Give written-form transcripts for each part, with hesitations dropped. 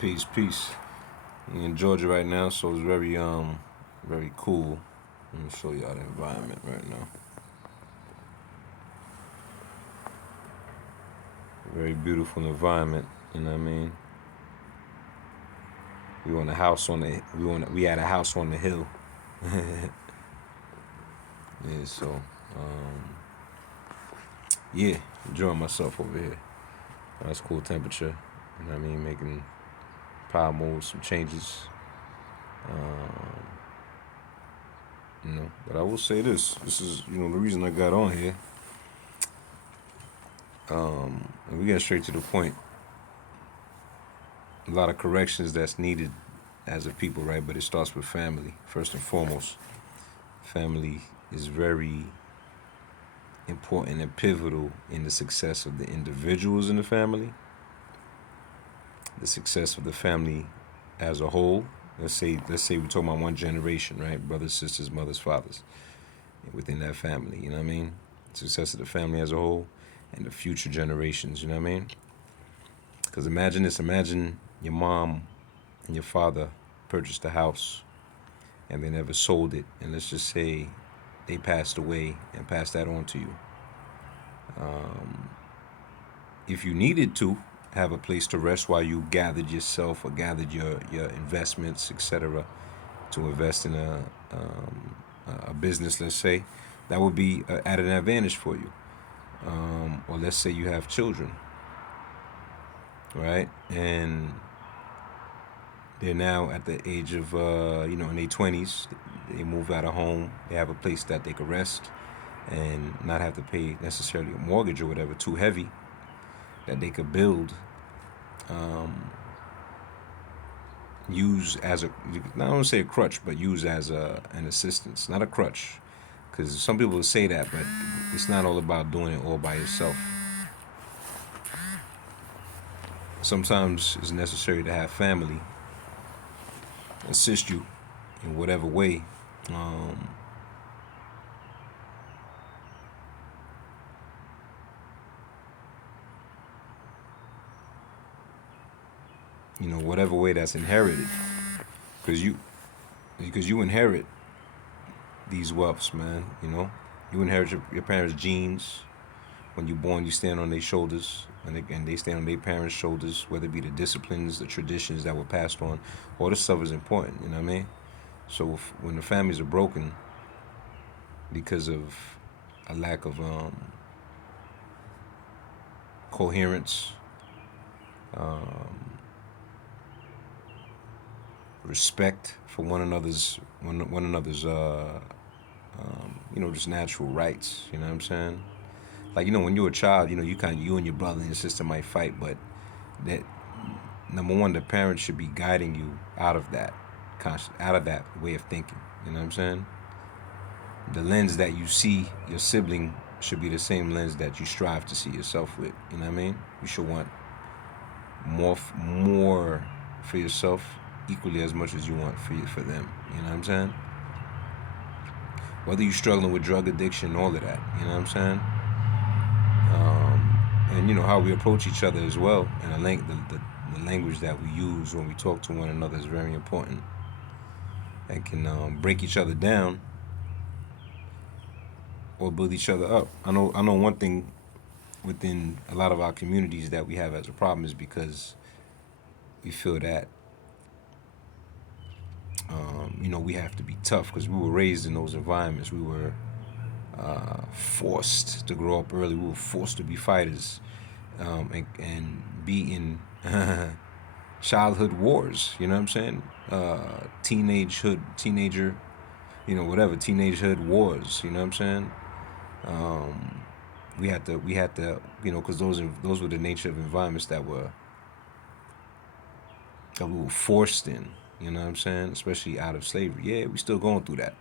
Peace, peace. We in Georgia right now, so it's very cool. Let me show y'all the environment right now. Very beautiful environment. You know what I mean? We had a house on the hill. Yeah, so yeah, enjoying myself over here. Nice cool temperature. You know what I mean? Making power moves, some changes. But I will say this. This is the reason I got on here. And we get straight to the point. A lot of corrections that's needed as a people, right? But it starts with family first and foremost. Family is very important and pivotal in the success of the individuals in the family, the success of the family as a whole. Let's say we're talking about one generation, right? Brothers, sisters, mothers, fathers within that family. You know what I mean? Success of the family as a whole, and the future generations. You know what I mean? Because imagine this: imagine your mom and your father purchased a house and they never sold it, and let's just say they passed away and passed that on to you. If you needed to have a place to rest while you gathered yourself or gathered your investments, etc., to invest in a business, let's say, that would be at an advantage for you. Or let's say you have children, right? And they're now at the age of, in their 20s. They move out of home. They have a place that they could rest and not have to pay necessarily a mortgage or whatever too heavy, that they could build, use as a, not want to say a crutch, but use as an assistance, not a crutch. Because some people say that, but it's not all about doing it all by yourself. Sometimes it's necessary to have family assist you in whatever way. Um, Whatever way that's inherited, because you inherit these wealths, man. You inherit your parents' genes. When you're born, you stand on their shoulders, and they stand on their parents' shoulders, whether it be the disciplines, the traditions that were passed on. All this stuff is important, you know what I mean? So when the families are broken because of a lack of coherence, respect for one another's just natural rights. You know what I'm saying? Like when you're a child, you and your brother and your sister might fight, but that number one, the parents should be guiding you out of that out of that way of thinking. You know what I'm saying? The lens that you see your sibling should be the same lens that you strive to see yourself with. You know what I mean? You should want more for yourself equally as much as you want for them. You know what I'm saying? Whether you're struggling with drug addiction, all of that. You know what I'm saying? And how we approach each other as well, and the language that we use when we talk to one another is very important, and can break each other down or build each other up. I know one thing within a lot of our communities that we have as a problem is because we feel that we have to be tough because we were raised in those environments. We were forced to grow up early. We were forced to be fighters, and be in childhood wars. You know what I'm saying? Teenager, whatever, teenagehood wars. You know what I'm saying? We had to, because those were the nature of environments that we were forced in. You know what I'm saying? Especially out of slavery. Yeah, we still going through that.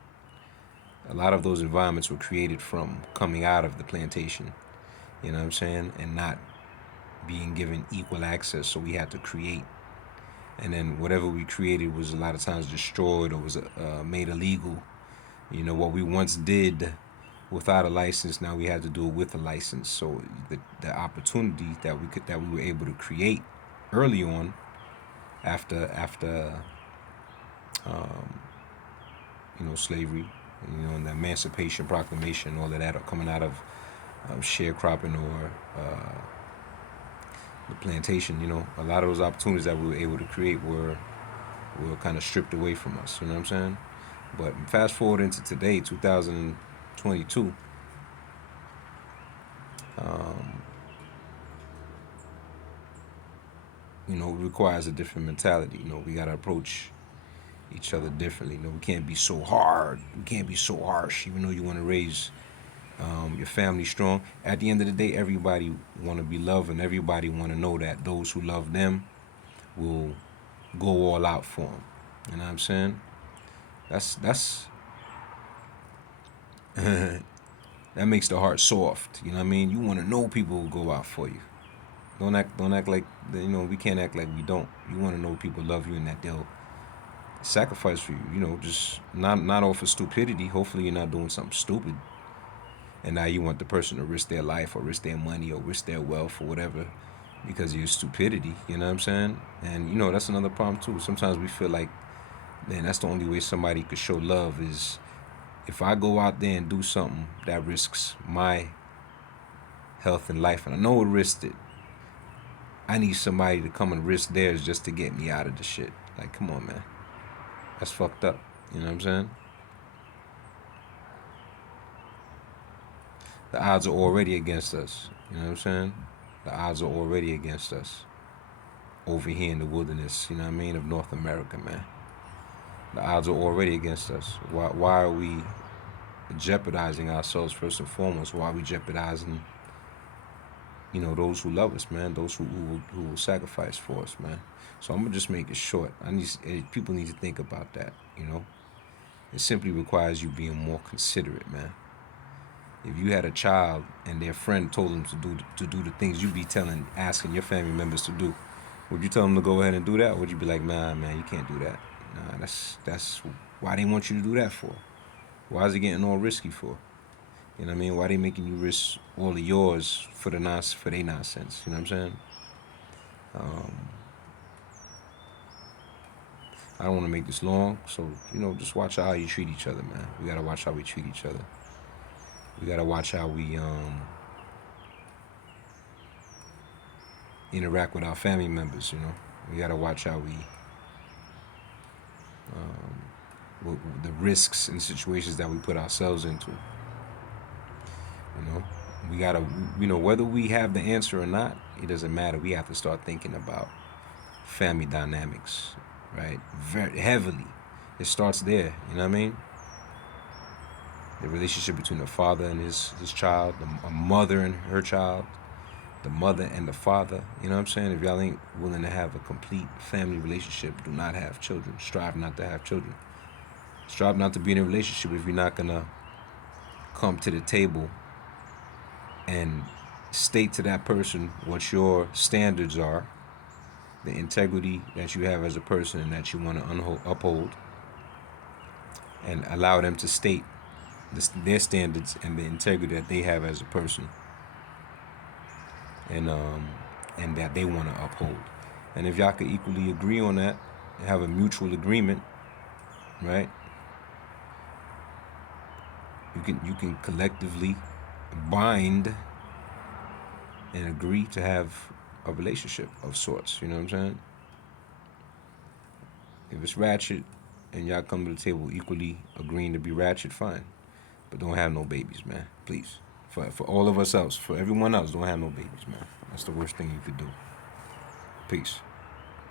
A lot of those environments were created from coming out of the plantation. You know what I'm saying? And not being given equal access. So we had to create, and then whatever we created was a lot of times destroyed or was made illegal. What we once did without a license, now we had to do it with a license. So the opportunity that we were able to create early on after um, slavery, and the Emancipation Proclamation, all of that are coming out of sharecropping or the plantation. A lot of those opportunities that we were able to create were kind of stripped away from us. You know what I'm saying? But fast forward into today, 2022. Um, it requires a different mentality. We gotta approach each other differently. We can't be so hard. We can't be so harsh. Even though you want to raise your family strong, at the end of the day, everybody want to be loved, and everybody want to know that those who love them will go all out for them. You know what I'm saying? That's that makes the heart soft. You know what I mean? You want to know people will go out for you. Don't act like we can't act like we don't. You want to know people love you and that they'll sacrifice for you. Just not off of stupidity. Hopefully you're not doing something stupid, and now you want the person to risk their life or risk their money or risk their wealth or whatever because of your stupidity. You know what I'm saying? And that's another problem too. Sometimes we feel like, man, that's the only way somebody could show love is if I go out there and do something that risks my health and life, and I know it risked it. I need somebody to come and risk theirs just to get me out of the shit. Like, come on, man. That's fucked up. You know what I'm saying? The odds are already against us. You know what I'm saying? The odds are already against us over here in the wilderness, you know what I mean, of North America, man. The odds are already against us. Why are we jeopardizing ourselves first and foremost? Why are we jeopardizing, those who love us, man? Those who will sacrifice for us, man. So I'm gonna just make it short. People need to think about that. It simply requires you being more considerate, man. If you had a child and their friend told them to do the things you be asking your family members to do, would you tell them to go ahead and do that? Or would you be like, nah, man, you can't do that? Nah, that's why they want you to do that for. Why is it getting all risky for? You know what I mean? Why they making you risk all of yours for their nonsense? You know what I'm saying? I don't want to make this long, so just watch how you treat each other, man. We gotta watch how we treat each other. We gotta watch how we interact with our family members. We gotta watch how we the risks and situations that we put ourselves into. We gotta, whether we have the answer or not, it doesn't matter. We have to start thinking about family dynamics, right? Very heavily. It starts there. You know what I mean? The relationship between the father and his child, a mother and her child, the mother and the father. You know what I'm saying? If y'all ain't willing to have a complete family relationship, do not have children. Strive not to have children. Strive not to be in a relationship if you're not gonna come to the table and state to that person what your standards are, the integrity that you have as a person and that you want to uphold, and allow them to state their standards and the integrity that they have as a person, and that they want to uphold. And if y'all could equally agree on that, have a mutual agreement, right? You can collectively bind and agree to have a relationship of sorts. You know what I'm saying? If it's ratchet and y'all come to the table equally agreeing to be ratchet, fine. But don't have no babies, man. Please. For all of us else, for everyone else, don't have no babies, man. That's the worst thing you could do. Peace.